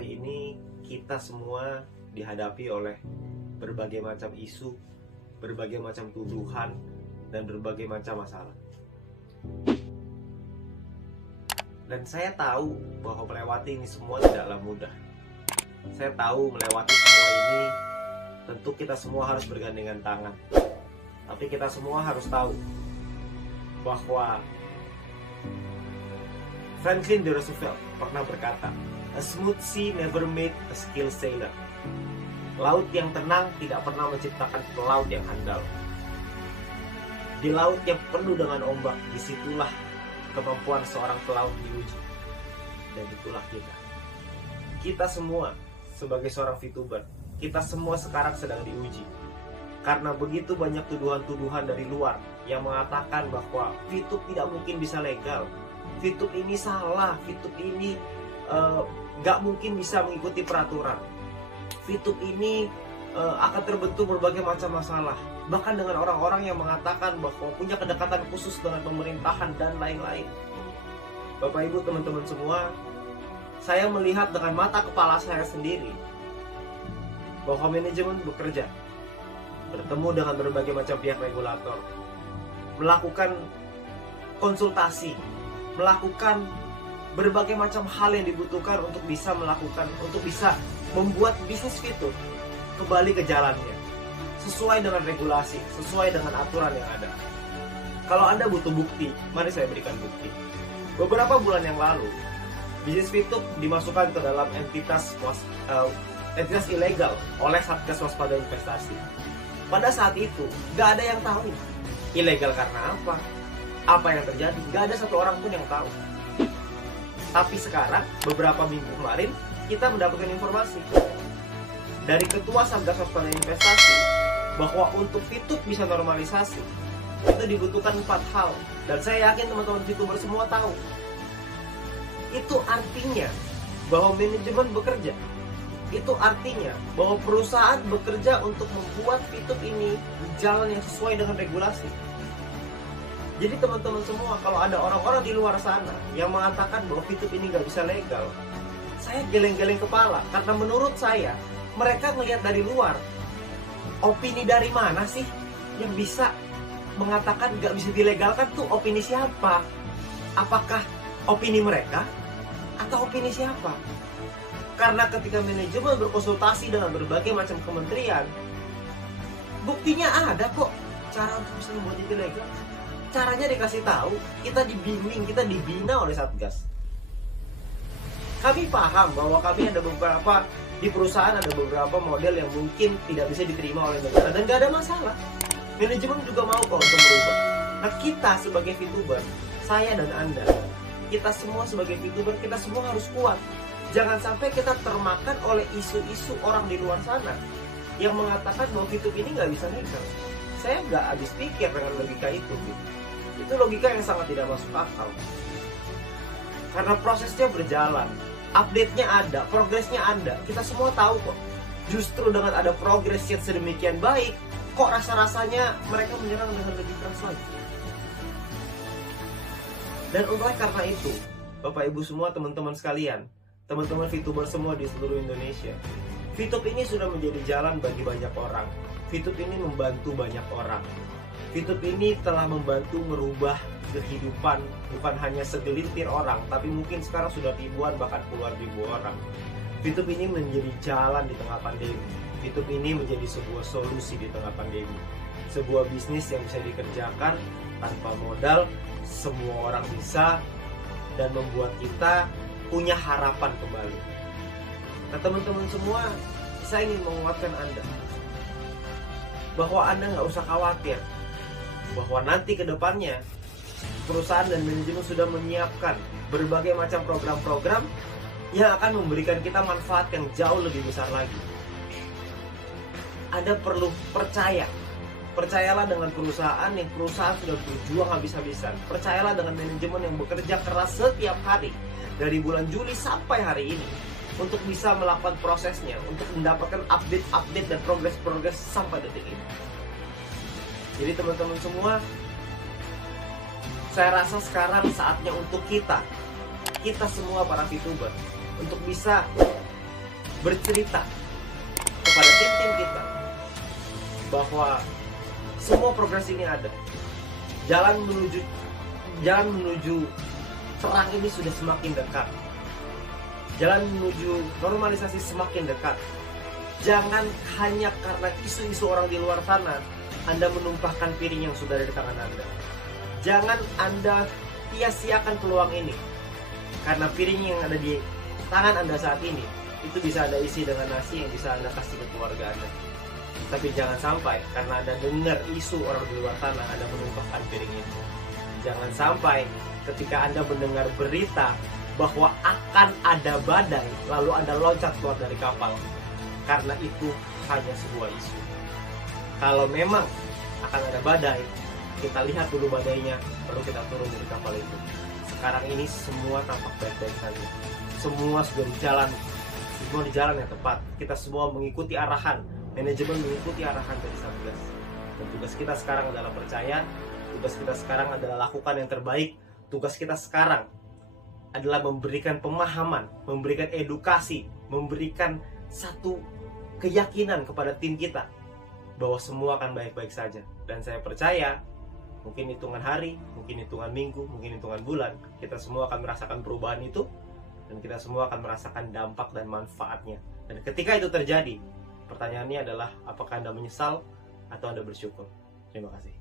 hari ini kita semua dihadapi oleh berbagai macam isu, berbagai macam tuduhan, dan berbagai macam masalah. Dan saya tahu bahwa melewati ini semua tidaklah mudah. Saya tahu melewati semua ini tentu kita semua harus bergandengan tangan. Tapi kita semua harus tahu bahwa Franklin D. Roosevelt pernah berkata, "A smooth sea never made a skilled sailor." Laut yang tenang tidak pernah menciptakan pelaut yang handal. Di laut yang penuh dengan ombak, disitulah kemampuan seorang pelaut diuji. Dan itulah kita. Kita semua sebagai seorang VTuber, kita semua sekarang sedang diuji. Karena begitu banyak tuduhan-tuduhan dari luar yang mengatakan bahwa VTube tidak mungkin bisa legal. VTube ini salah, VTube ini gak mungkin bisa mengikuti peraturan. VTube ini akan terbentuk berbagai macam masalah. Bahkan dengan orang-orang yang mengatakan bahwa punya kedekatan khusus dengan pemerintahan dan lain-lain. Bapak Ibu teman-teman semua, saya melihat dengan mata kepala saya sendiri bahwa manajemen bekerja, bertemu dengan berbagai macam pihak regulator, melakukan konsultasi, melakukan berbagai macam hal yang dibutuhkan untuk bisa membuat bisnis VTube kembali ke jalannya sesuai dengan regulasi, sesuai dengan aturan yang ada. Kalau Anda butuh bukti, mari saya berikan bukti. Beberapa bulan yang lalu, bisnis VTube dimasukkan ke dalam entitas ilegal oleh Satgas Waspada Investasi. Pada saat itu, gak ada yang tahu ilegal karena apa yang terjadi. Gak ada satu orang pun yang tahu. Tapi sekarang, beberapa minggu kemarin, kita mendapatkan informasi dari Ketua Satgas Waspada Investasi bahwa untuk VTube bisa normalisasi itu dibutuhkan 4 hal. Dan saya yakin teman-teman VTuber semua tahu. Itu artinya bahwa manajemen bekerja. Itu artinya bahwa perusahaan bekerja untuk membuat VTube ini jalan yang sesuai dengan regulasi. Jadi teman-teman semua, kalau ada orang-orang di luar sana yang mengatakan bahwa VTube ini nggak bisa legal, saya geleng-geleng kepala. Karena menurut saya, mereka melihat dari luar. Opini dari mana sih yang bisa mengatakan nggak bisa dilegalkan? Tuh opini siapa? Apakah opini mereka? Atau opini siapa? Karena ketika manajemen berkonsultasi dengan berbagai macam kementerian, buktinya ada kok cara untuk bisa membuat itu legal. Caranya dikasih tahu, kita dibimbing, kita dibina oleh Satgas. Kami paham bahwa kami ada beberapa di perusahaan, ada beberapa model yang mungkin tidak bisa diterima oleh negara dan gak ada masalah. Manajemen juga mau kok untuk berubah. Nah, kita sebagai VTuber, saya dan Anda, kita semua sebagai VTuber, kita semua harus kuat. Jangan sampai kita termakan oleh isu-isu orang di luar sana yang mengatakan bahwa VTube ini nggak bisa legal. Saya nggak habis pikir dengan logika itu. Itu logika yang sangat tidak masuk akal. Karena prosesnya berjalan, update-nya ada, progresnya ada. Kita semua tahu kok. Justru dengan ada progres yang sedemikian baik, kok rasa-rasanya mereka menyerang dengan lebih keras lagi. Dan oleh karena itu, Bapak Ibu semua, teman-teman sekalian, teman-teman VTuber semua di seluruh Indonesia, VTube ini sudah menjadi jalan bagi banyak orang. VTube ini membantu banyak orang. VTube ini telah membantu merubah kehidupan bukan hanya segelintir orang, tapi mungkin sekarang sudah ribuan bahkan puluhan ribu orang. VTube ini menjadi jalan di tengah pandemi. VTube ini menjadi sebuah solusi di tengah pandemi. Sebuah bisnis yang bisa dikerjakan tanpa modal, semua orang bisa, dan membuat kita punya harapan kembali. Nah teman-teman semua, saya ingin menguatkan Anda bahwa Anda nggak usah khawatir bahwa nanti ke depannya perusahaan dan manajemen sudah menyiapkan berbagai macam program-program yang akan memberikan kita manfaat yang jauh lebih besar lagi. Anda perlu percaya. Percayalah dengan perusahaan yang sudah berjuang habis-habisan. Percayalah dengan manajemen yang bekerja keras setiap hari dari bulan Juli sampai hari ini untuk bisa melakukan prosesnya, untuk mendapatkan update-update dan progres-progres sampai detik ini. Jadi teman-teman semua, saya rasa sekarang saatnya untuk kita semua para VTuber, untuk bisa bercerita kepada tim-tim kita bahwa semua progres ini ada. Jalan menuju terang ini sudah semakin dekat. Jalan menuju normalisasi semakin dekat. Jangan hanya karena isu-isu orang di luar sana Anda menumpahkan piring yang sudah ada di tangan Anda. Jangan Anda sia-siakan peluang ini, karena piring yang ada di tangan Anda saat ini itu bisa Anda isi dengan nasi yang bisa Anda kasih ke keluarga Anda. Tapi jangan sampai karena Anda dengar isu orang di luar sana Anda menumpahkan piring itu. Jangan sampai ketika Anda mendengar berita bahwa akan ada badai lalu Anda loncat keluar dari kapal, karena itu hanya sebuah isu. Kalau memang akan ada badai, kita lihat dulu badainya, baru kita turun dari kapal itu. Sekarang ini semua tampak baik-baik saja. Semua sudah di jalan yang tepat. Kita semua mengikuti arahan, manajemen mengikuti arahan dari Satgas. Dan tugas kita sekarang adalah percaya, tugas kita sekarang adalah lakukan yang terbaik, tugas kita sekarang adalah memberikan pemahaman, memberikan edukasi, memberikan satu keyakinan kepada tim kita bahwa semua akan baik-baik saja. Dan saya percaya mungkin hitungan hari, mungkin hitungan minggu, mungkin hitungan bulan, kita semua akan merasakan perubahan itu, dan kita semua akan merasakan dampak dan manfaatnya. Dan ketika itu terjadi, pertanyaannya adalah apakah Anda menyesal atau Anda bersyukur? Terima kasih.